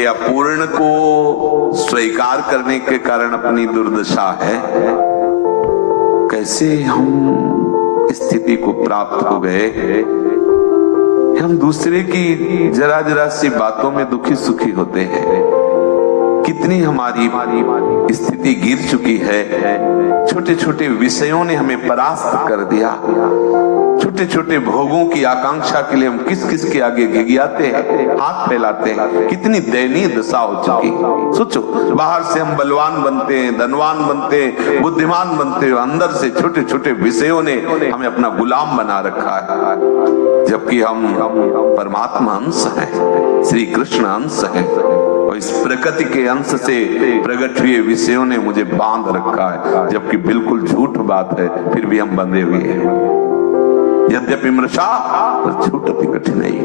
ये अपूर्ण को स्वीकार करने के कारण अपनी दुर्दशा है। कैसे हम स्थिति को प्राप्त हो गए, हम दूसरे की जरा जरा सी बातों में दुखी सुखी होते हैं। कितनी हमारी स्थिति गिर चुकी है, छोटे छोटे विषयों ने हमें परास्त कर दिया। छोटे छोटे भोगों की आकांक्षा के लिए हम किस किस के आगे घिघियाते हैं, हाथ फैलाते हैं। कितनी दयनीय दशा हो चुकी। सोचो, बाहर से हम बलवान बनते हैं, धनवान बनते हैं, बुद्धिमान बनते हैं, अंदर से छोटे छोटे विषयों ने हमें अपना गुलाम बना रखा है, जबकि हम परमात्मा अंश हैं, श्री कृष्ण अंश हैं। और इस प्रकृति के अंश से प्रकट हुए विषयों ने मुझे बांध रखा है, जबकि बिल्कुल झूठ बात है, फिर भी हम बंधे हुए हैं। यद्यपि मृषा पर छूटती कठिनाई।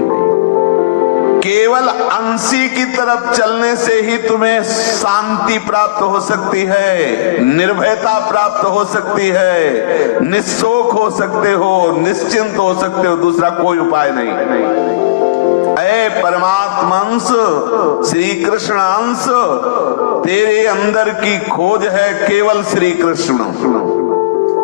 केवल अंशी की तरफ चलने से ही तुम्हें शांति प्राप्त हो सकती है, निर्भयता प्राप्त हो सकती है, निःशोक हो सकते हो, निश्चिंत हो सकते हो। दूसरा कोई उपाय नहीं। ऐ परमात्मा अंश, श्री कृष्ण अंश, तेरे अंदर की खोज है केवल श्री कृष्ण।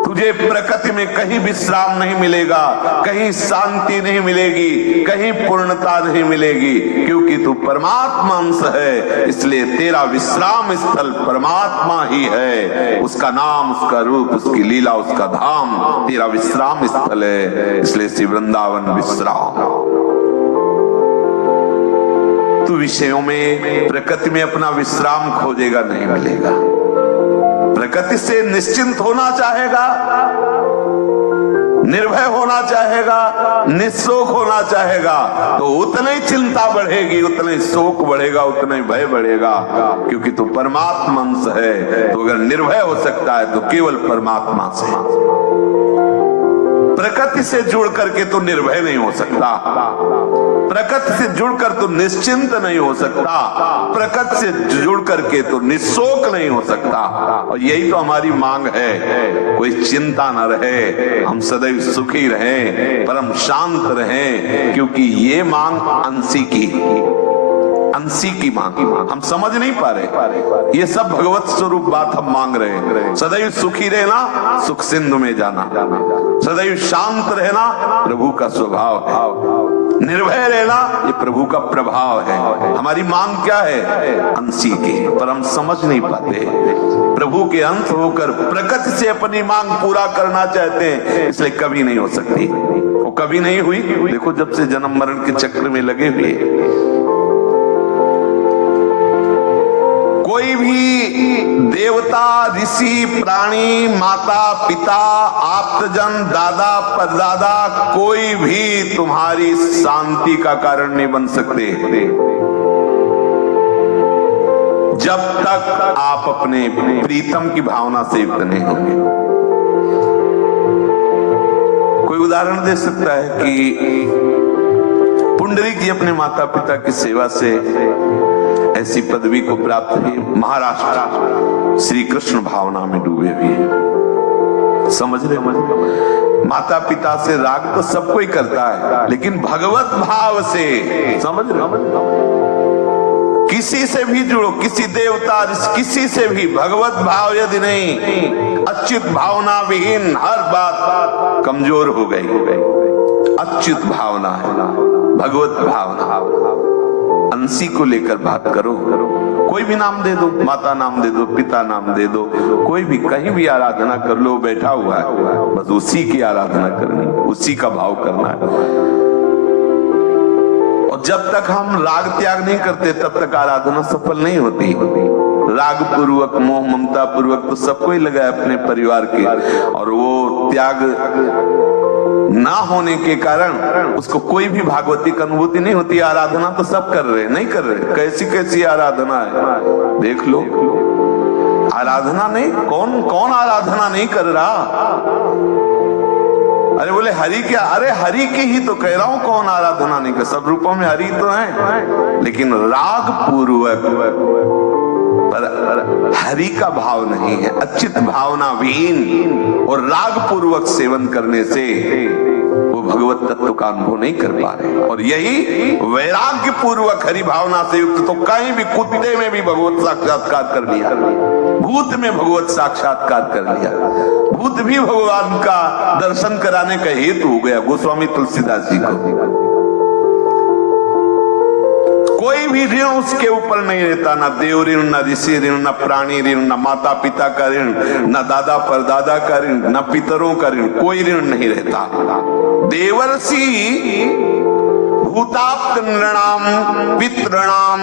तुझे प्रकृति में कहीं विश्राम नहीं मिलेगा, कहीं शांति नहीं मिलेगी, कहीं पूर्णता नहीं मिलेगी, क्योंकि तू परमात्मा अंश है। इसलिए तेरा विश्राम स्थल परमात्मा ही है। उसका नाम, उसका रूप, उसकी लीला, उसका धाम तेरा विश्राम स्थल है। इसलिए श्री वृंदावन विश्राम। तू विषयों में, प्रकृति में अपना विश्राम खोजेगा, नहीं मिलेगा। प्रकृति से निश्चिंत होना चाहेगा, निर्भय होना चाहेगा, निःशोक होना चाहेगा, तो उतना ही चिंता बढ़ेगी, उतना ही शोक बढ़ेगा, उतना ही भय बढ़ेगा, क्योंकि तू परमात्मा अंश है। तो अगर निर्भय हो सकता है तो केवल परमात्मा से। प्रकृति से जुड़ करके तो निर्भय नहीं हो सकता, प्रकृति से जुड़कर तो निश्चिंत नहीं हो सकता, प्रकृति से जुड़ करके तो निःशोक नहीं हो सकता। और यही तो हमारी मांग है, कोई चिंता न रहे, हम सदैव सुखी रहें, परम शांत रहें, क्योंकि ये मांग अंशी की मांग हम समझ नहीं पा रहे। ये सब भगवत स्वरूप बात हम मांग रहे हैं। सदैव सुखी रहना, सुख सिंधु में जाना, सदैव शांत रहना प्रभु का स्वभाव है, निर्भय रहना ये प्रभु का प्रभाव है। हमारी मांग क्या है? अंशी की, पर हम समझ नहीं पाते। प्रभु के अंश होकर प्रकृति से अपनी मांग पूरा करना चाहते हैं, इसलिए कभी नहीं हो सकती। वो कभी नहीं हुई। देखो, जब से जन्म मरण के चक्र में लगे हुए, कोई भी देवता, ऋषि, प्राणी, माता, पिता, आप्तजन, दादा, परदादा, कोई भी तुम्हारी शांति का कारण नहीं बन सकते जब तक आप अपने प्रीतम की भावना से युक्त नहीं होंगे। कोई उदाहरण दे सकता है कि पुंडरीक जी अपने माता पिता की सेवा से ऐसी पदवी को प्राप्त हुई। महाराष्ट्र श्री कृष्ण भावना में डूबे हुए। समझ रहे? माता पिता से राग तो सब कोई करता है, लेकिन भगवत भाव से, समझ रहे? किसी से भी जुड़ो, किसी देवता, किसी से भी भगवत भाव यदि नहीं, अच्युत भावना विहीन हर बात कमजोर हो गई। अच्युत भावना है, भगवत भावना। अंशी को लेकर बात करो। कोई भी नाम दे दो, माता नाम दे दो, पिता नाम दे दो, कोई भी कहीं भी आराधना कर लो, बैठा हुआ है, बस उसी की आराधना करनी, उसी का भाव करना है। और जब तक हम राग त्याग नहीं करते तब तक आराधना सफल नहीं होती। राग पूर्वक, मोह ममता पूर्वक तो सबको ही लगा है अपने परिवार के, और वो त्याग ना होने के कारण उसको कोई भी भागवती की अनुभूति नहीं होती। आराधना तो सब कर रहे, नहीं कर रहे। कैसी कैसी आराधना है, देख लो। आराधना नहीं, कौन आराधना नहीं कर रहा? अरे बोले हरि क्या? अरे हरि की ही तो कह रहा हूं, कौन आराधना नहीं कर? सब रूपों में हरि तो है, लेकिन राग पूर्वक, पर हरि का भाव नहीं है। अच्युत भावना विहीन और राग पूर्वक सेवन करने से वो वो भगवत तत्व का अनुभव नहीं कर पा रहे। और यही वैराग्य पूर्वक हरि भावना से युक्त तो कहीं भी कुत्ते में भी भगवत साक्षात्कार कर लिया, भूत में भगवत साक्षात्कार कर लिया, भूत भी भगवान का दर्शन कराने का हेतु हो गया गोस्वामी तुलसीदास जी को। कोई भी ऋण उसके ऊपर नहीं रहता, ना देव ऋण, ना ऋषि ऋण, ना प्राणी ऋण, ना माता पिता का ऋण, ना दादा परदादा का ऋण, ना पितरों का ऋण, कोई ऋण नहीं रहता। देवर्षि भूताप्त नृणाम पितृणाम